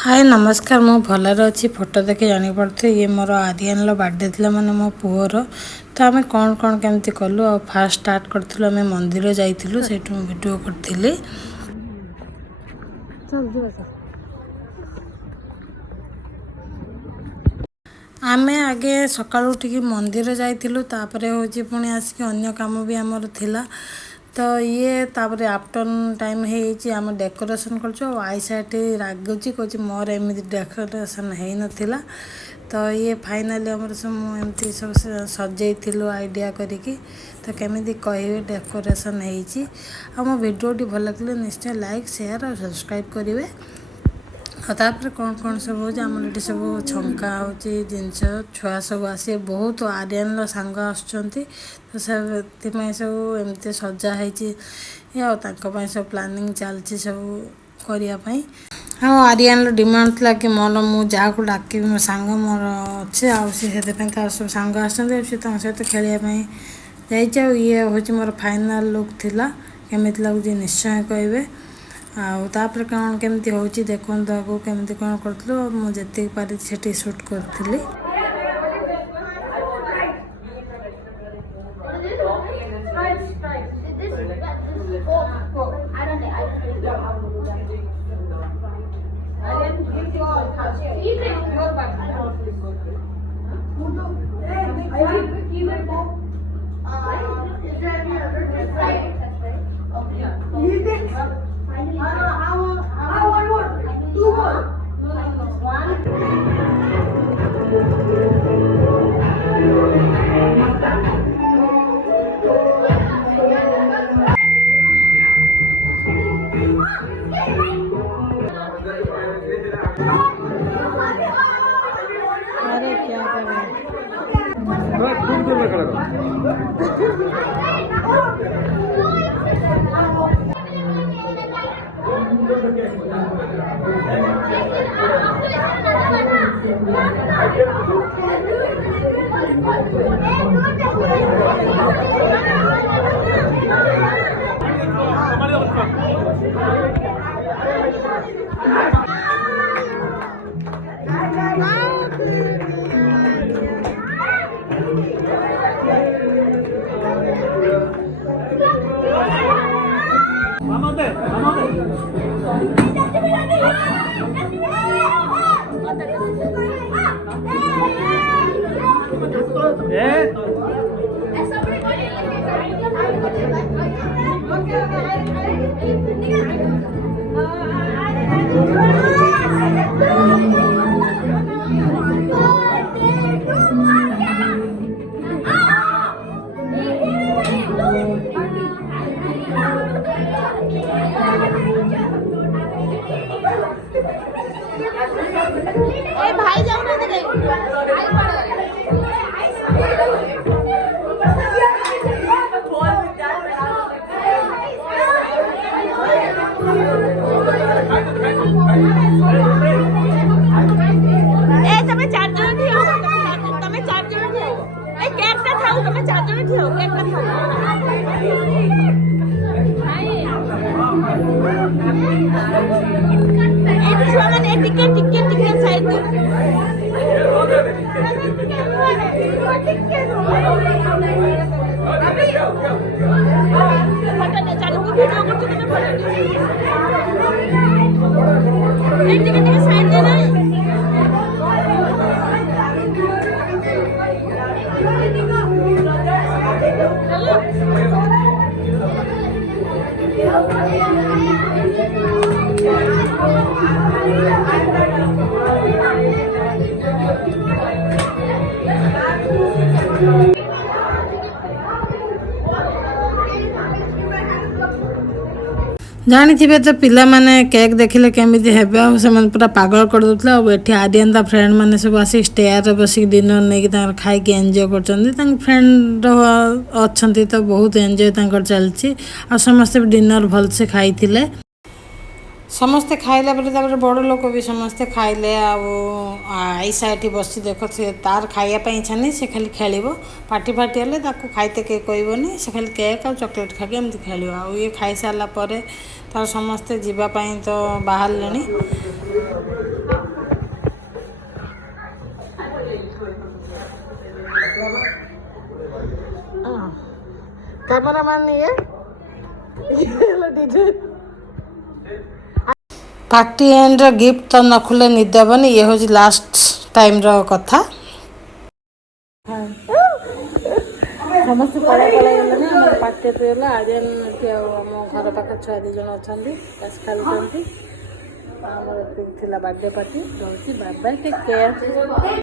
हाय नमस्कार मु भलर अच्छी फोटो देखे जानी पड़ते ये मोर आर्यन बर्थडे थी माने मो पुअर तो आम कौन कौन केमती कलु आ फास्ट स्टार्ट करूँ आम मंदिर जाइलु से वीडियो करी आम आगे सका उठिकी मंदिर जाइलु हूँ पुणी आसिक अन्य कम भी आमर थिला तो ये तापर आफ्टरनून टाइम आम डेकोरेशन कर आई साइड रागुच कह मोर एमती डेकोरेशन हो नाला तो ये फाइनाली आमर सब एमती सब सजैलु आइडिया करिकी तो केमी कहे डेकोरेशन हो मो भिडियोटी भल लगे निश्चय लाइक शेयर और सब्सक्राइब करेंगे तापर कौन कौन सब हो ये सब छंका हो जिनस छुआ सब आसे बहुत आर्यन सांग आसुँच तो सब एमती सजा है सब प्लानिंग चलती सब करने हाँ आर्यन डिमांड था कि मोर मु जहाँ को डाक मो सांग मोर अच्छे आते सब सांग आसत खेलने ये हूँ मोर फाइनाल लुक थिला केमी लगुच निश्चय कहे आउे कौन केमती हो देखो आगो केमती कौन करूँ मुझे पारी से सुट करी अरे क्या कर रहे भाई जाओ ना તમે 4 જણ થયો તમે 4 જણ થયો એ કેક ના ખાવ તમે 4 જણ થયો કેક ના ખાવ એ છોકરાને ટિકિટ ટિકિટ ટિકિટ સાઈડ દે ફટાફટ ચાલુ વિડિયો કરતો તને ફટાફટ એ ટિકિટ ટિકિટ સાઈડ દે ના जानी तो पिला माने केक देखिले केमी हे पूरा पागल कर दे आर्यन ता फ्रेंड मैंने सब आसिक स्टेयर बसिक डिनर नहीं खाई एंजॉय कर फ्रेंड अच्छा तो बहुत एंजॉय चलती आ समस्ते डिनर भलसे खाई समस्ते खाइला पर बड़ लोक भी समस्ते खाइले आई साइड बस देख से तार खायापी इच्छा नहीं से खाली खेल पार्टी फाटी हेल्ले खाइते के कहबनी से खाली केक आ चॉकलेट खाके एमती खेल ये खाई सारापर तार समस्ते जीवाई तो बाहर कैमरामैन ये पार्टी एंड गिफ्ट तो न खुले निदेबनी ये हूँ लास्ट टाइम कथा समस्त पड़ा पड़ा गले पार्टी आर्यन आम घर पाख छुआ 2 जन अच्छा खेलुँच birthday party bye bye take care.